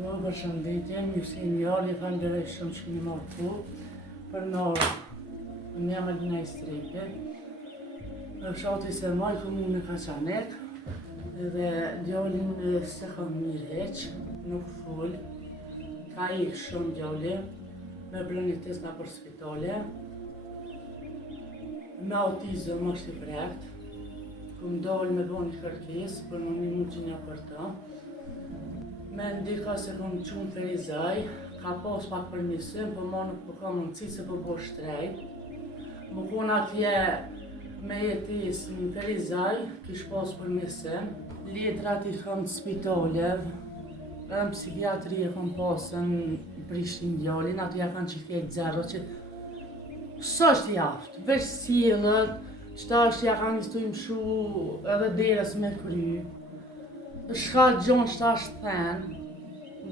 Përshëndetje, mirë se njëri, falenderoj shumë që keni marrë kohë për në orë. Unë jam Alina Strepe, në fshati Semaj, komunë Kaçanek, edhe djalin se kam mirë heq, nuk full, ka ikë shumë djali, me blënitis nga për spitale, me autizëm është i prekt, këm dalë me bo një kërkes, për më një mund që një për të. Me ndika se kom qunë Ferizaj, ka pas pak përmisim, për ma nuk për ka mundësi se për bo shtrejt. Më konë atje me jetis në Ferizaj, kish pas përmisim. Letrat i kam të spitalev, në psikiatri e kom pasën në Prishtin djallin, ato ja kanë që këtë zero që së është jaftë, veç silët, qëta është ja kanë istu im shu edhe deres me kry. Shka gjonë që ta është thënë,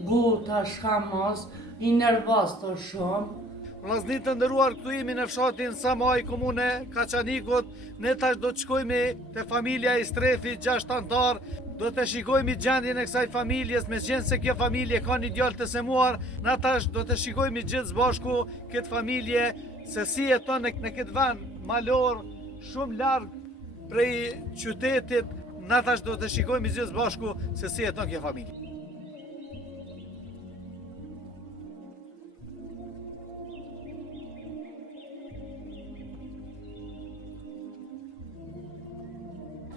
gota, shka mos, i nervos të shumë. Vllaznik të nderuar, këtu jemi në fshatin Samaj, komune Kaçanikut. Ne tash do të shkojmë te familja e Strefit, 6 antar. Do të shikojmë gjendjen e kësaj familjes, me qenë se kjo familje ka një djalë të semuar. Na tash do të shikojmë gjithë së bashku këtë familje, se si jeton në këtë vend malor, shumë larg prej qytetit. Na tash do të shikojmë gjithë së bashku se si jeton kjo familje.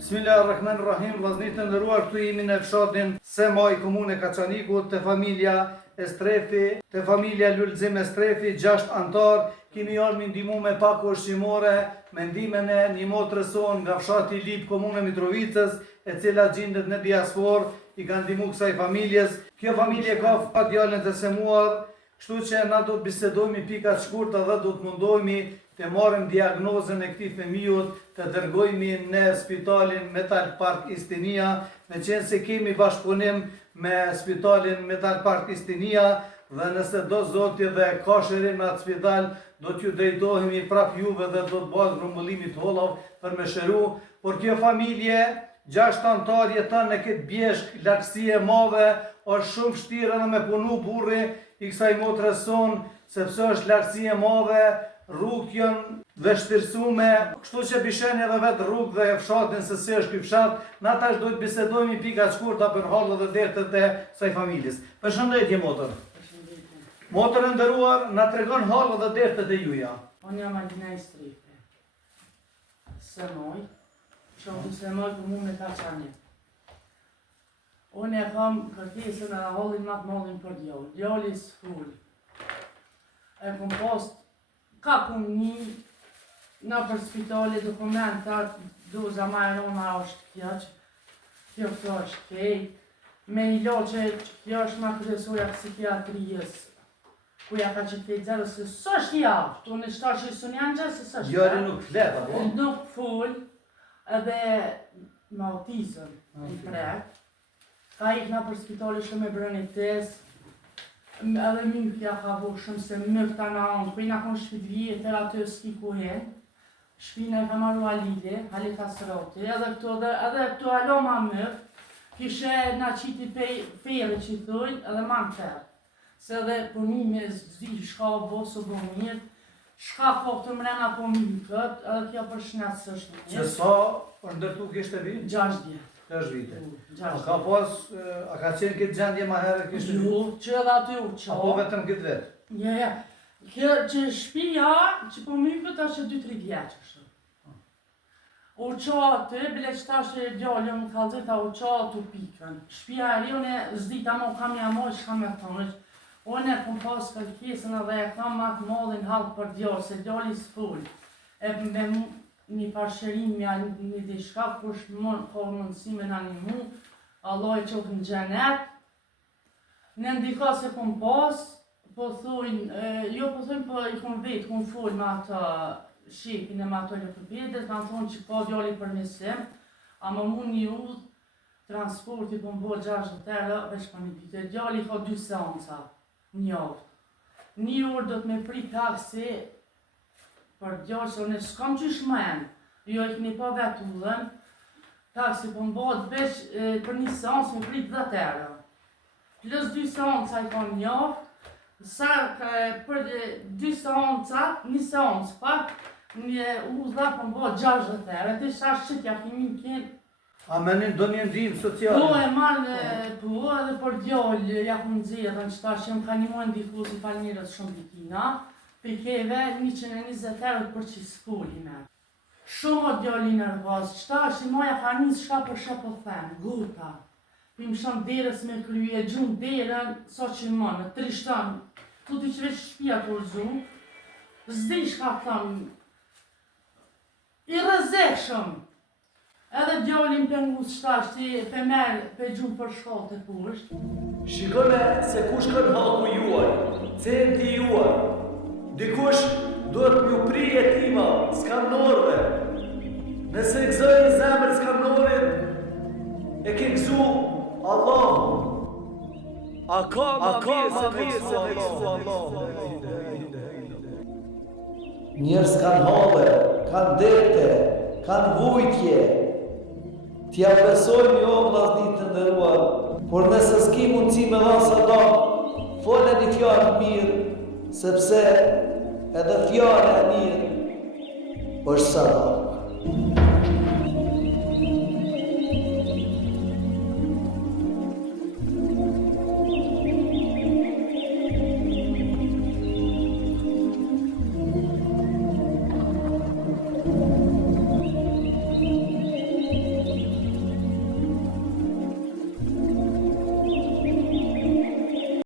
Bismillahirrahmanirrahim, vllaznik të nderuar, këtu jemi në fshatin Semaj, komune Kaçanikut, te familja e Strefi, te familja Lulzim e Strefi, 6 antar. Kemi ardhur me ndihmu me pak ushqimore, me ndihmën e një motrës sonë nga fshati Lip, komune Mitrovicës, e cila gjendet në diasporë, i kanë ndihmu kësaj familjes. Kjo familje ka djalin të semuar, kështu që na do të bisedojmë pika të shkurta dhe do të mundohemi të marrim diagnozën e këtij fëmijut, të dërgojmë në spitalin Metal Park Istinia, me qenë se kemi bashkëpunim me spitalin Metal Park Istinia, dhe nëse do zoti dhe ka shërim në atë spital, do t'ju drejtohemi prap juve dhe do të bëhet grumbullimi të hollave për me shëru. Por kjo familje, 6 antar jeton në këtë bjeshk, lagësi e madhe, është shumë vështirë edhe me punu burri i kësaj motres sonë, sepse është lagësi e madhe, rrugët janë vështirësume, kështu që bisheni edhe vetë rrugë dhe fshatin se si është ky fshat. Na tash do të bisedojmë pika të shkurta për hallet dhe dertet e kësaj familjes. Përshëndetje motër. Motër e nderuar, na tregon hallet dhe dertet e juja. Unë jam Alina Strepe, Semaj, fshati Semaj, komune Kaçanik. Unë e kam kërkesën e hallin më të madhin për djallin. Djalli s'full. E kom pas ka një në për spitali dokumentat, doza ma e rona është kjo që kjo është kej, me ilaqe që kjo është ma kryesorja psikiatrijës, ku ja ka që kejt zero se së është jaftë, unë shta që së një anëgjë se së është jaftë. Djali nuk flet, apo? Nuk full, edhe me autizëm i prek, ka ikë në për spitali shumë e brënites, edhe mjëkja ka bo shumë se mërë të nga onë, për i nga konë shpit vjetër atë s'ki ku hen, shpina e ka marru Alile, Halika Sroti, edhe këto alo ma mërë, kishe nga qiti fejre që i thujnë, edhe ma në tërë. Se edhe punime zdi shka bo së bo mirë, shka ko të mrena po mjëkët, edhe kjo për shnetë së është mirë. Që sa për ndërtu kishte vitë? 6 vjetë. 6 vite. A ka qenë këtë gjendje ma herë kishte vitë? Jo, që edhe aty u qa. Apo vetëm këtë vetë? Ja, kjo që shpia, që po mjëkët është 2-3 vjetë kështë. U qa aty, bile që ta është djallë, më kalzita u qa aty pikën. Shpia e rione zdita mo kam një amoj që kam e thonësh. Unë e kom pas kërkesën edhe e kam matë madhin halë për djallë, se djalli s'full. E me një parshërim një dhe shka, kush ka mundësi me në një mu, Allah i qofë në gjenet. Në ndika se kom pas, po thujnë, po i kom vetë, kom full me atë shepin e me ato lëkëpedet, kanë thonë që ka djalli përmesim, a më mu një udhë, transporti po më bërë 60 euro, veç për një pite. Djalli ka 2 seanca, një orë. Një orë do të me prit taksi për djallë, se unë s'kam që shmenë, jo e këni pa vetë udhën, taksi po më bërë veç për një seancë me prit 10 euro. plus 2 seanca I kanë njavë, për 2 seanca, 1 seancë pak, një uzla për më 60 herë, të shash qëtja kimin kënë. A menin do një ndihmë Po sociale? e marrë, po edhe për djallë, ja ku nëzirën, që ta që më ka një muaj ndiku si falnirët shumë pikina, për keve 120 herë për që s'foli me. Shumë o djallë I nervaz, që ta që I maja ka njës shka për shë po them, gota. Për më shumë derës me krye, gjumë derën, sa që I manë, 3 shtanë, tu t'i që veç shpia të urzu, zdi shka thëmë, I rëzeshëm. Edhe djallin për ngus shtash që për merë për gjumë për shkollë të pusht. Shikone se kush kanë haku juaj, centi juaj. Dikush duhet m'ju prije tima, s'kam norve. Nëse gëzoj një zemër s'kam norit, e ke gëzu Allahu. A ka ma mirë se me gëzu Allahu. Njerëz kanë halle, kanë derte, kanë vujtje. T'ja besojmë jo vllaznit të nderuar, por nëse s'ki mundësi me dhanë sadak, foleni fjalë mirë, sepse edhe fjala e mirë është sadak.